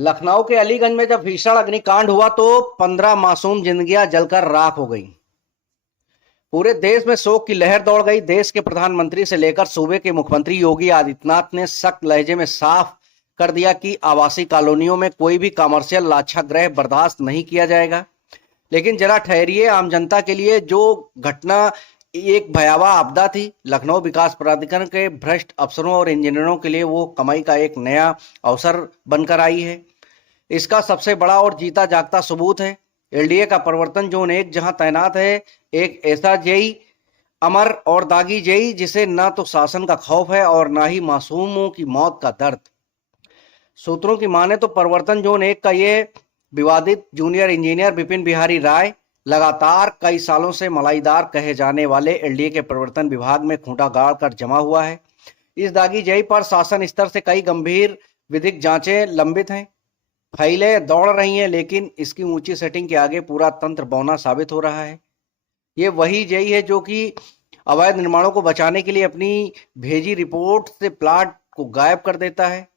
लखनऊ के अलीगंज में जब भीषण अग्निकांड हुआ तो 15 मासूम जिंदगियां जलकर राख हो गई। पूरे देश में शोक की लहर दौड़ गई। देश के प्रधानमंत्री से लेकर सूबे के मुख्यमंत्री योगी आदित्यनाथ ने सख्त लहजे में साफ कर दिया कि आवासीय कॉलोनियों में कोई भी कमर्शियल लाक्षागृह बर्दाश्त नहीं किया जाएगा। लेकिन जरा ठहरिए, आम जनता के लिए जो घटना एक भयावह आपदा थी, लखनऊ विकास प्राधिकरण के भ्रष्ट अफसरों और इंजीनियरों के लिए वो कमाई का एक नया अवसर बनकर आई है। इसका सबसे बड़ा और जीता जागता सबूत है एलडीए का प्रवर्तन जोन 1, जहां तैनात है एक ऐसा जेई, अमर और दागी जेई, जिसे न तो शासन का खौफ है और न ही मासूमों की मौत का दर्द। सूत्रों की माने तो प्रवर्तन जोन 1 का ये विवादित जूनियर इंजीनियर विपिन बिहारी राय लगातार कई सालों से मलाईदार कहे जाने वाले एलडीए के प्रवर्तन विभाग में खूंटा गाड़ कर जमा हुआ है। इस दागी जेई पर शासन स्तर से कई गंभीर विधिक जांचें लंबित हैं, फाइलें दौड़ रही हैं, लेकिन इसकी ऊंची सेटिंग के आगे पूरा तंत्र बौना साबित हो रहा है। ये वही जेई है जो कि अवैध निर्माणों को बचाने के लिए अपनी भेजी रिपोर्ट से प्लाट को गायब कर देता है।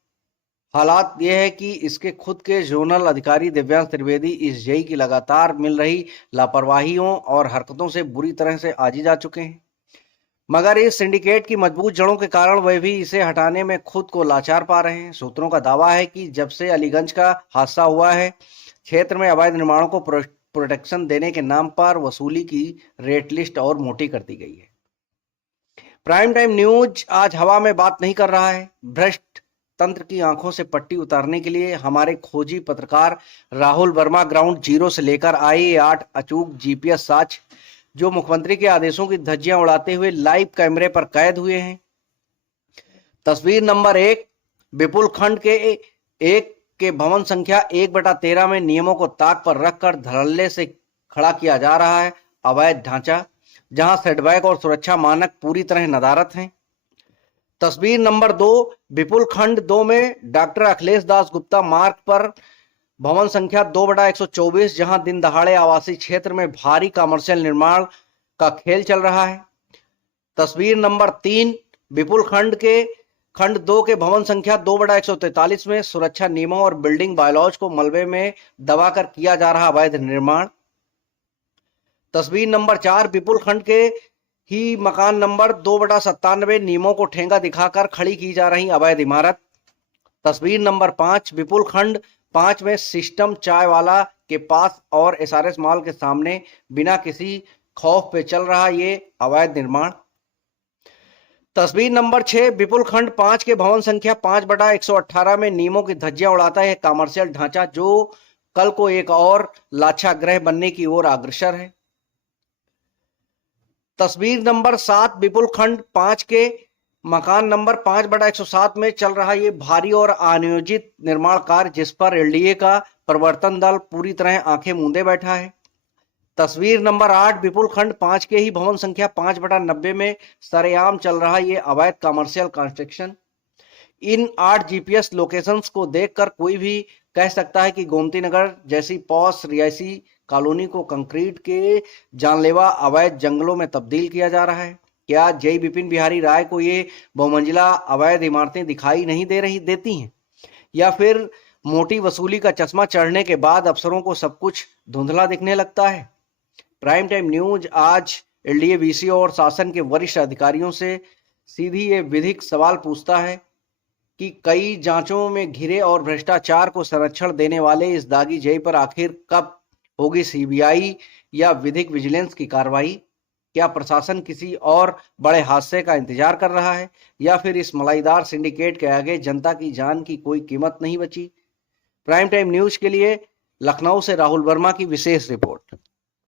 हालात यह है कि इसके खुद के जोनल अधिकारी दिव्यांश त्रिवेदी इस जेई की लगातार मिल रही लापरवाहियों और हरकतों से बुरी तरह से आजी जा चुके हैं, मगर इस सिंडिकेट की मजबूत जड़ों के कारण वह भी इसे हटाने में खुद को लाचार पा रहे हैं। सूत्रों का दावा है कि जब से अलीगंज का हादसा हुआ है, क्षेत्र में अवैध निर्माणों को प्रोटेक्शन देने के नाम पर वसूली की रेट लिस्ट और मोटी कर दी गई है। प्राइम टाइम न्यूज आज हवा में बात नहीं कर रहा है। भ्रष्ट तंत्र की आंखों से पट्टी उतारने के लिए हमारे खोजी पत्रकार राहुल वर्मा ग्राउंड जीरो से लेकर आए 8 अचूक जीपीएस साक्ष्य, जो मुख्यमंत्री के आदेशों की धज्जियां उड़ाते हुए लाइव कैमरे पर कैद हुए हैं। तस्वीर नंबर 1, विपुल खंड के 1 के भवन संख्या 1/13 में नियमों को ताक पर रखकर धड़ल्ले से खड़ा किया जा रहा है अवैध ढांचा, जहां सेटबैक और सुरक्षा मानक पूरी तरह नदारत हैं। तस्वीर नंबर 2, विपुल खंड 2 में डॉक्टर अखिलेश दास गुप्ता मार्ग पर भवन संख्या 2/124, जहां दिन दहाड़े आवासीय क्षेत्र में भारी कमर्शियल निर्माण का खेल चल रहा है। तस्वीर नंबर 3, विपुल खंड 2 के भवन संख्या 2/143 में सुरक्षा नियमों और बिल्डिंग बायलॉज को मलबे में दबाकर किया जा रहा अवैध निर्माण। तस्वीर नंबर 4, विपुल खंड के ही मकान नंबर 2/97 नियमों को ठेंगा दिखाकर खड़ी की जा रही अवैध इमारत। तस्वीर नंबर 5, विपुल खंड 5 में सिस्टम चाय वाला के पास और एसआरएस मॉल के सामने बिना किसी खौफ पे चल रहा ये अवैध निर्माण। तस्वीर नंबर 6, विपुल खंड 5 के भवन संख्या 5/118 में नियमों की धज्जियां उड़ाता है कमर्शियल ढांचा, जो कल को एक और लाक्षागृह बनने की ओर अग्रसर है। तस्वीर नंबर 7, विपुल खंड 5 के मकान नंबर 5/107 में चल रहा ये भारी और अनियोजित निर्माण कार्य, जिस पर एलडीए का प्रवर्तन दल पूरी तरह आंखें मूंदे बैठा है। तस्वीर नंबर 8, विपुल खंड 5 के ही भवन संख्या 5/90 में सरेआम चल रहा ये अवैध कमर्शियल कंस्ट्रक्शन। इन 8 जीपीएस लोकेशंस को देखकर कोई भी कह सकता है कि गोमती नगर जैसी पॉश रिहायशी कॉलोनी को कंक्रीट के जानलेवा अवैध जंगलों में तब्दील किया जा रहा है। क्या जेई विपिन बिहारी राय को ये बहुमंजिला अवैध इमारतें दिखाई नहीं देती हैं, या फिर मोटी वसूली का चश्मा चढ़ने के बाद अफसरों को सब कुछ धुंधला दिखने लगता है? प्राइम टाइम न्यूज आज एलडीए वीसी और शासन के वरिष्ठ अधिकारियों से सीधी ये विधिक सवाल पूछता है कि कई जांचों में घिरे और भ्रष्टाचार को संरक्षण देने वाले इस दागी जेई पर आखिर कब होगी सीबीआई या विधिक विजिलेंस की कार्रवाई? क्या प्रशासन किसी और बड़े हादसे का इंतजार कर रहा है, या फिर इस मलाईदार सिंडिकेट के आगे जनता की जान की कोई कीमत नहीं बची? प्राइम टाइम न्यूज के लिए लखनऊ से राहुल वर्मा की विशेष रिपोर्ट।